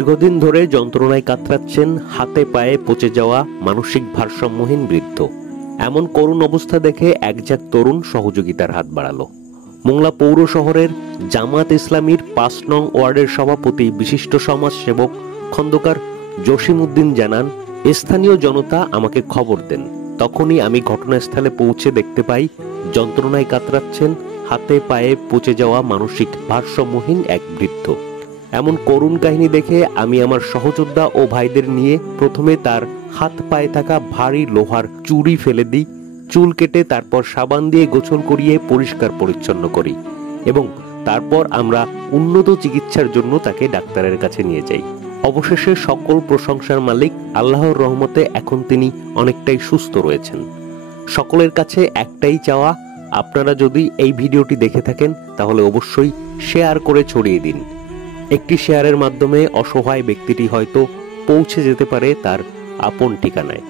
দীর্ঘদিন ধরে যন্ত্রণায় কাতরাচ্ছেন হাতে পায়ে পচে যাওয়া মানসিক ভারসাম্যহীন বৃদ্ধ। এমন করুণ অবস্থা দেখে একঝাঁক তরুণ সহযোগিতার হাত বাড়ালো। মোংলা পৌর শহরের জামাত ইসলামীর ৫ নং ওয়ার্ডের সভাপতি বিশিষ্ট সমাজসেবক খন্দকার জসিমউদ্দিন জানান, স্থানীয় জনতা আমাকে খবর দেন। তখনই আমি ঘটনাস্থলে পৌঁছে দেখতে পাই যন্ত্রণায় কাতরাচ্ছেন হাতে পায়ে পচে যাওয়া মানসিক ভারসাম্যহীন এক বৃদ্ধ। এমন করুণ কাহিনী দেখে আমি আমার সহযোদ্ধা ও ভাইদের নিয়ে প্রথমে তার হাত পায়ে থাকা ভারী লোহার চুড়ি ফেলে দিই, চুল কেটে তারপর সাবান দিয়ে গোসল করিয়ে পরিষ্কার পরিচ্ছন্ন করি এবং তারপর আমরা উন্নত চিকিৎসার জন্য তাকে ডাক্তারের কাছে নিয়ে যাই। অবশেষে সকল প্রশংসার মালিক আল্লাহর রহমতে এখন তিনি অনেকটাই সুস্থ রয়েছেন। সকলের কাছে একটাই চাওয়া, আপনারা যদি এই ভিডিওটি দেখে থাকেন তাহলে অবশ্যই শেয়ার করে ছড়িয়ে দিন। একটি শেয়ারের মাধ্যমে অসহায় ব্যক্তিটি হয়তো পৌঁছে যেতে পারে তার আপন ঠিকানায়।